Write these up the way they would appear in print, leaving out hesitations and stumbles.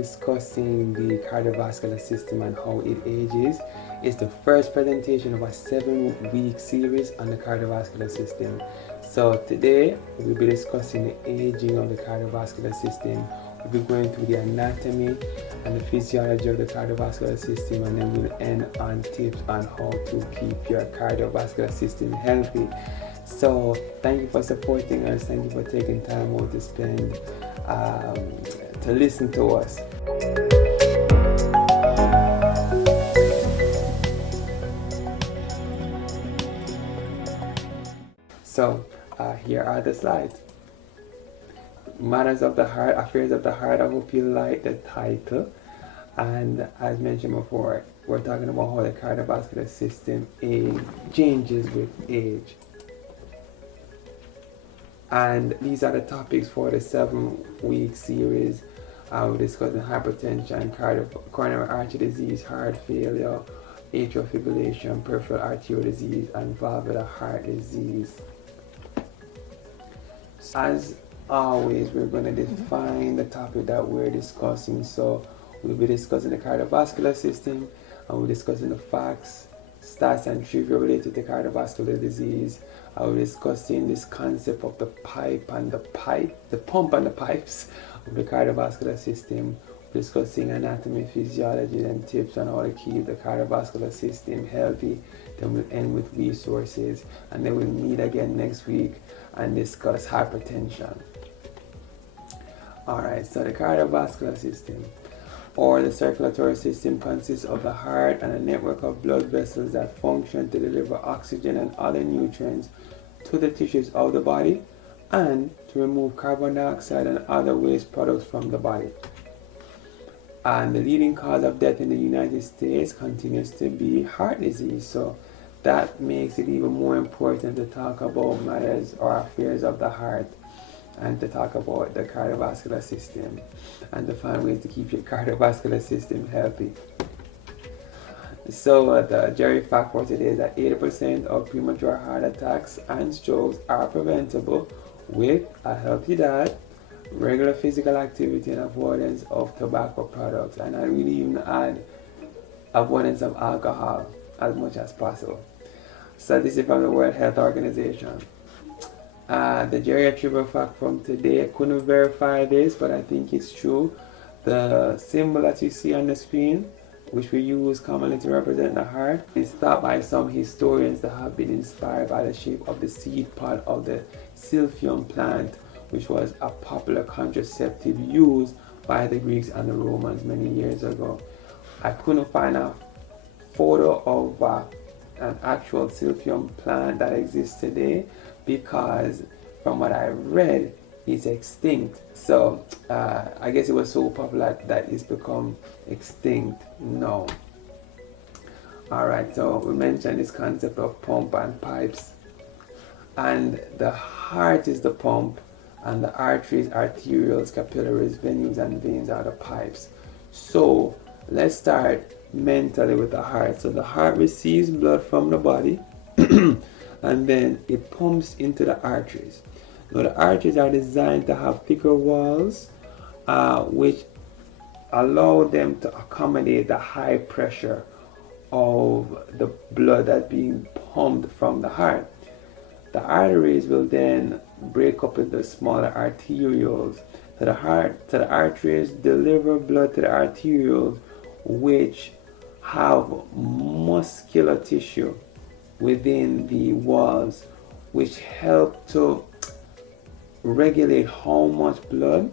discussing the cardiovascular system and how it ages. It's the first presentation of a 7-week series on the cardiovascular system. So today we'll be discussing the aging of the cardiovascular system. We'll be going through the anatomy and the physiology of the cardiovascular system, and then we'll end on tips on how to keep your cardiovascular system healthy. So thank you for supporting us. Thank you for taking time out to spend to listen to us. So here are the slides. Matters of the heart, affairs of the heart. I hope you like the title. And as mentioned before, we're talking about how the cardiovascular system changes with age. And these are the topics for the 7-week series. We're discussing hypertension, coronary artery disease, heart failure, atrial fibrillation, peripheral arterial disease, and valvular heart disease. As always, we're going to define the topic that we're discussing. So we'll be discussing the cardiovascular system, and we're discussing the facts, stats, and trivia related to cardiovascular disease. We're discussing this concept of the pump and the pipes of the cardiovascular system. We're discussing anatomy, physiology, and tips on how to keep the cardiovascular system healthy. Then we'll end with resources, and then we'll meet again next week and discuss hypertension. Alright, so the cardiovascular system, or the circulatory system, consists of the heart and a network of blood vessels that function to deliver oxygen and other nutrients to the tissues of the body and to remove carbon dioxide and other waste products from the body. And the leading cause of death in the United States continues to be heart disease. So that makes it even more important to talk about matters or affairs of the heart, and to talk about the cardiovascular system, and to find ways to keep your cardiovascular system healthy. So the Geri fact for today is that 80% of premature heart attacks and strokes are preventable with a healthy diet, regular physical activity, and avoidance of tobacco products. And I really even add avoidance of alcohol as much as possible. So this is from the World Health Organization. The GeriTips fact from today, I couldn't verify this, but I think it's true. The symbol that you see on the screen, which we use commonly to represent the heart, is thought by some historians to have been inspired by the shape of the seed pod of the silphium plant, which was a popular contraceptive used by the Greeks and the Romans many years ago. I couldn't find a photo of an actual silphium plant that exists today, because from what I read, it's extinct. So I guess it was so popular that it's become extinct now. Alright, so we mentioned this concept of pump and pipes. And the heart is the pump, and the arteries, arterioles, capillaries, venules, and veins are the pipes. So let's start mentally with the heart. So the heart receives blood from the body and then it pumps into the arteries. Now the arteries are designed to have thicker walls, which allow them to accommodate the high pressure of the blood that's being pumped from the heart. The arteries will then break up into smaller arterioles. So the arteries deliver blood to the arterioles, which have muscular tissue within the walls, which help to regulate how much blood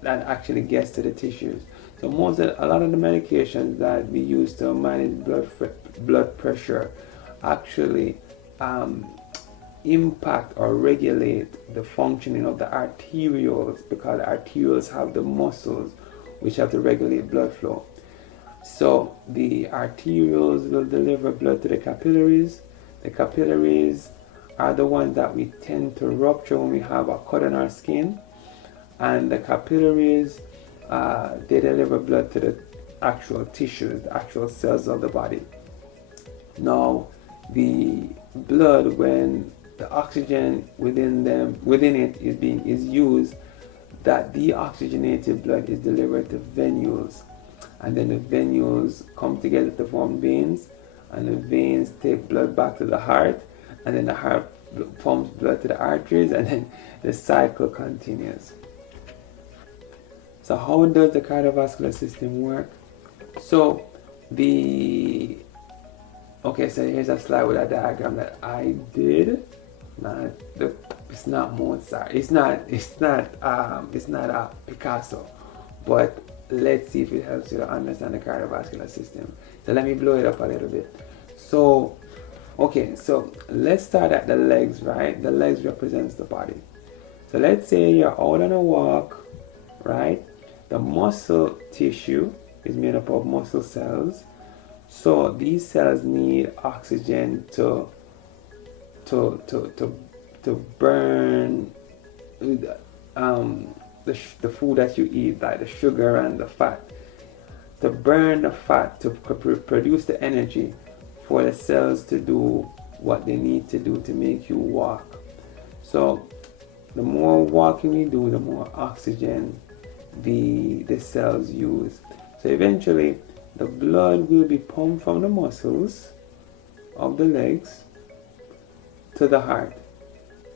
that actually gets to the tissues. So a lot of the medications that we use to manage blood pressure actually impact or regulate the functioning of the arterioles, because the arterioles have the muscles which have to regulate blood flow. So the arterioles will deliver blood to the capillaries. The capillaries are the ones that we tend to rupture when we have a cut on our skin. And the capillaries, they deliver blood to the actual tissues, the actual cells of the body. Now, the blood, when the oxygen within it is used, that deoxygenated blood is delivered to venules, and then the venules come together to form veins, and the veins take blood back to the heart, and then the heart pumps blood to the arteries, and then the cycle continues. So how does the cardiovascular system work? So so here's a slide with a diagram that I did. It's not Mozart. It's not a Picasso, but let's see if it helps you to understand the cardiovascular system. So let me blow it up a little bit. So let's start at the legs, right? The legs represents the body. So let's say you're out on a walk, right? The muscle tissue is made up of muscle cells. So these cells need oxygen to burn the food that you eat, like the sugar and the fat, to burn the fat to produce the energy for the cells to do what they need to do to make you walk. So the more walking we do, the more oxygen the cells use. So eventually the blood will be pumped from the muscles of the legs to the heart.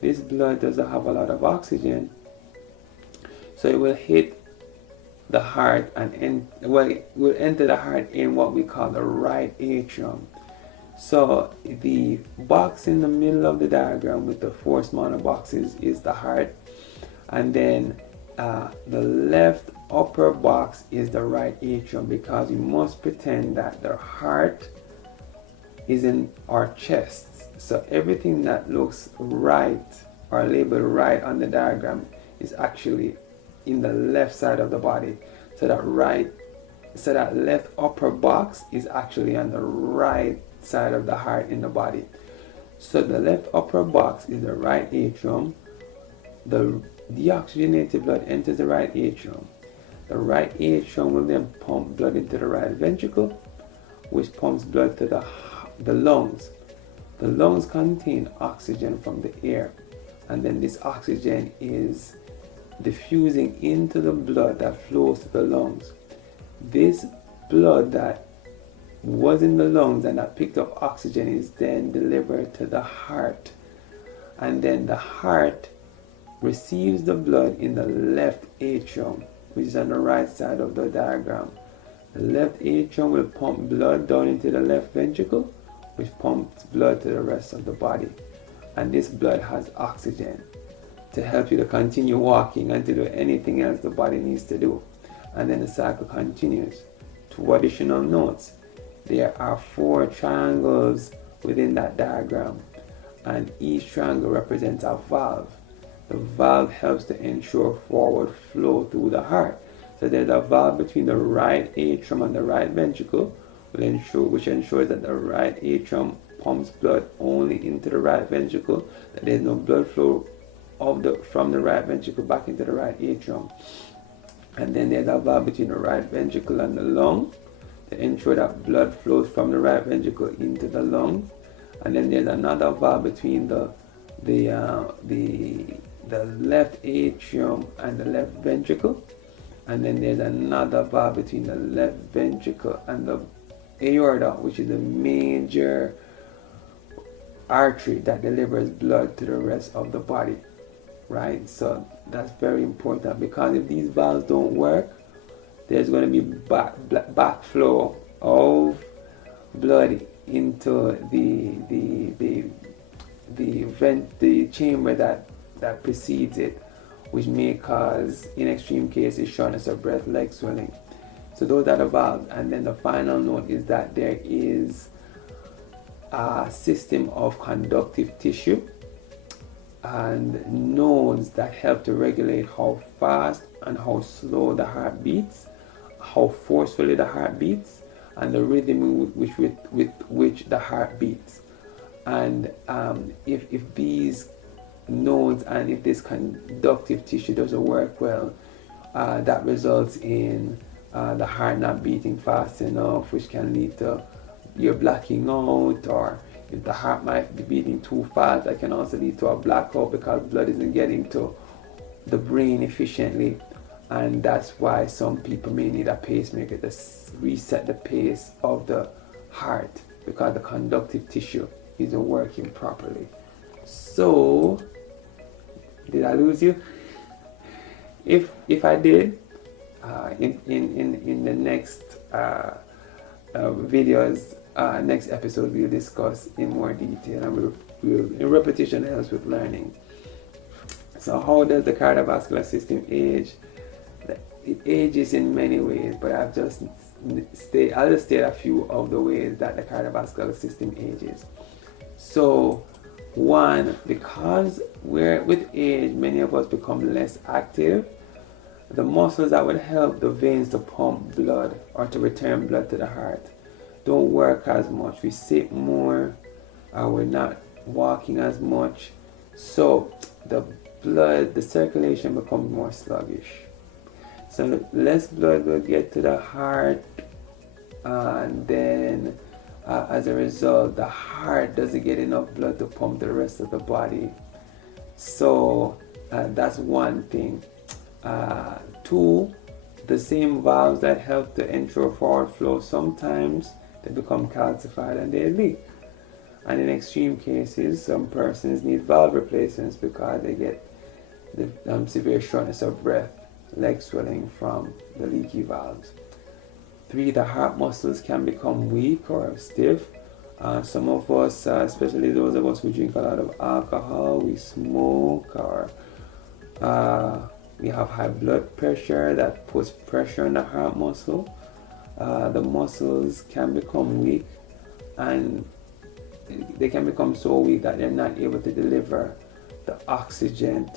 This blood doesn't have a lot of oxygen, so it will hit the heart and it will enter the heart in what we call the right atrium. So the box in the middle of the diagram with the four smaller boxes is the heart, and then the left upper box is the right atrium, because we must pretend that the heart is in our chest. So everything that looks right or labeled right on the diagram is actually in the left side of the body. So that left upper box is actually on the right side of the heart in the body. So the left upper box is the right atrium. The deoxygenated blood enters the right atrium. The right atrium will then pump blood into the right ventricle, which pumps blood to the lungs. The lungs contain oxygen from the air, and then this oxygen is diffusing into the blood that flows to the lungs. This blood that was in the lungs and that picked up oxygen is then delivered to the heart, and then the heart receives the blood in the left atrium, which is on the right side of the diagram. The left atrium will pump blood down into the left ventricle, which pumps blood to the rest of the body. And this blood has oxygen to help you to continue walking and to do anything else the body needs to do. And then the cycle continues. Two additional notes. There are 4 triangles within that diagram, and each triangle represents a valve. The valve helps to ensure forward flow through the heart. So there's a valve between the right atrium and the right ventricle, which ensures that the right atrium pumps blood only into the right ventricle, that there's no blood flow from the right ventricle back into the right atrium. And then there's a valve between the right ventricle and the lung to ensure that blood flows from the right ventricle into the lungs. And then there's another valve between the left atrium and the left ventricle. And then there's another valve between the left ventricle and the aorta, which is a major artery that delivers blood to the rest of the body, right? So that's very important, because if these valves don't work, there's going to be backflow of blood into the chamber that precedes it, which may cause, in extreme cases, shortness of breath, leg swelling. So those are the valves. And then the final note is that there is a system of conductive tissue and nodes that help to regulate how fast and how slow the heart beats, how forcefully the heart beats, and the rhythm with which the heart beats. And if these nodes and if this conductive tissue doesn't work well, that results in the heart not beating fast enough, which can lead to you're blacking out, or if the heart might be beating too fast, that can also lead to a blackout because blood isn't getting to the brain efficiently, and that's why some people may need a pacemaker to reset the pace of the heart, because the conductive tissue isn't working properly. So, did I lose you? If I did, in the next videos, next episode, we'll discuss in more detail, and we'll repetition helps with learning. So how does the cardiovascular system age? It ages in many ways, but I'll just state a few of the ways that the cardiovascular system ages. So one, because with age, many of us become less active, the muscles that would help the veins to pump blood or to return blood to the heart don't work as much. We sit more, we're not walking as much, so the circulation becomes more sluggish. So less blood will get to the heart, and then as a result, the heart doesn't get enough blood to pump the rest of the body. So that's one thing. Two, the same valves that help to ensure forward flow, sometimes they become calcified and they leak. And in extreme cases, some persons need valve replacements because they get the severe shortness of breath, leg swelling from the leaky valves. Three, the heart muscles can become weak or stiff. Some of us, especially those of us who drink a lot of alcohol, we smoke, or we have high blood pressure that puts pressure on the heart muscle. The muscles can become weak, and they can become so weak that they're not able to deliver the oxygen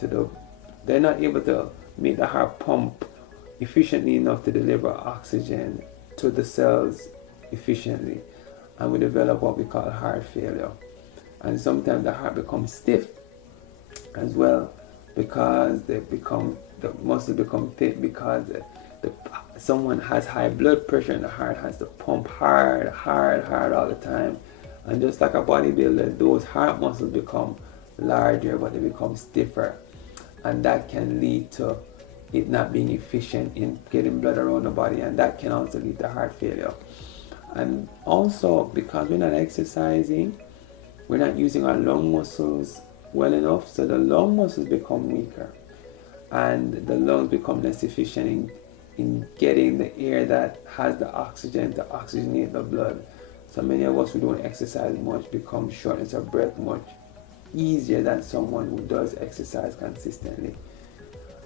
they're not able to make the heart pump efficiently enough to deliver oxygen to the cells efficiently, and we develop what we call heart failure. And sometimes the heart becomes stiff as well, because the muscles become thick, because someone has high blood pressure and the heart has to pump hard all the time. And just like a bodybuilder, those heart muscles become larger, but they become stiffer, and that can lead to it not being efficient in getting blood around the body, and that can also lead to heart failure. And also, because we're not exercising, we're not using our lung muscles well enough, so the lung muscles become weaker, and the lungs become less efficient in getting the air that has the oxygen to oxygenate the blood. So many of us who don't exercise much become shortness of breath much easier than someone who does exercise consistently.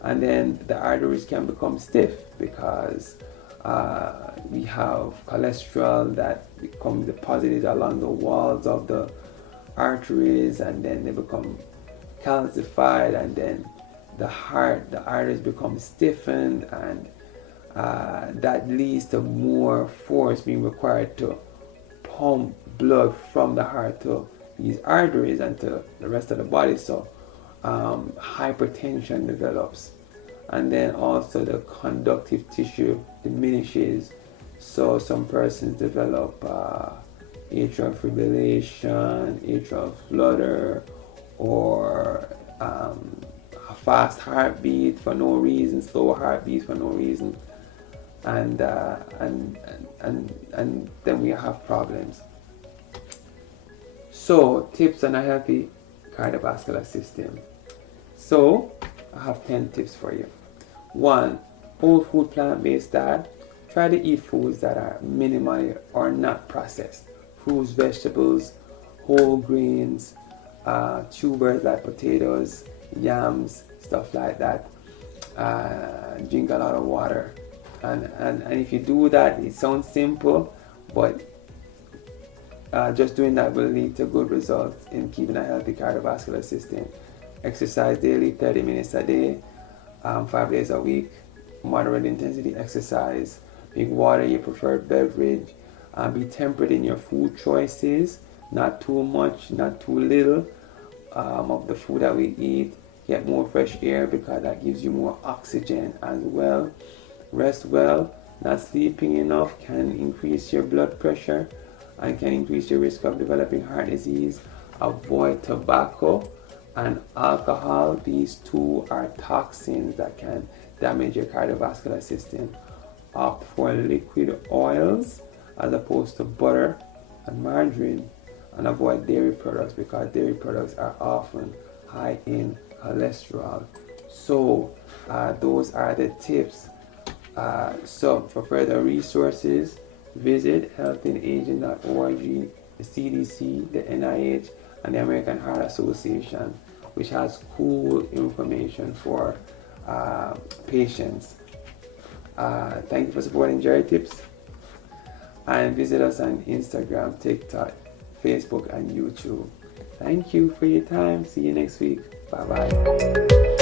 And then the arteries can become stiff because we have cholesterol that becomes deposited along the walls of the arteries, and then they become calcified, and then the arteries become stiffened, and that leads to more force being required to pump blood from the heart to these arteries and to the rest of the body. So hypertension develops, and then also the conductive tissue diminishes, so some persons develop atrial fibrillation, atrial flutter, or a fast heartbeat for no reason, slow heartbeat for no reason, and then we have problems. So, tips on a healthy cardiovascular system. So, I have 10 tips for you. 1. Whole food plant-based diet. Try to eat foods that are minimally or not processed. Fruits, vegetables, whole grains, tubers like potatoes, yams, stuff like that. Drink a lot of water. And if you do that, it sounds simple, but just doing that will lead to good results in keeping a healthy cardiovascular system. Exercise daily, 30 minutes a day, 5 days a week. Moderate intensity exercise. Make water your preferred beverage. Be temperate in your food choices. Not too much, not too little of the food that we eat. Get more fresh air because that gives you more oxygen as well. Rest well. Not sleeping enough can increase your blood pressure and can increase your risk of developing heart disease. Avoid tobacco and alcohol. These two are toxins that can damage your cardiovascular system. Opt for liquid oils as opposed to butter and margarine, and avoid dairy products because dairy products are often high in cholesterol. So those are the tips. So for further resources, visit healthinaging.org, the CDC, the NIH, and the American Heart Association, which has cool information for patients. Thank you for supporting GeriTips, and visit us on Instagram, TikTok, Facebook, and YouTube. Thank you for your time. See you next week. Bye bye.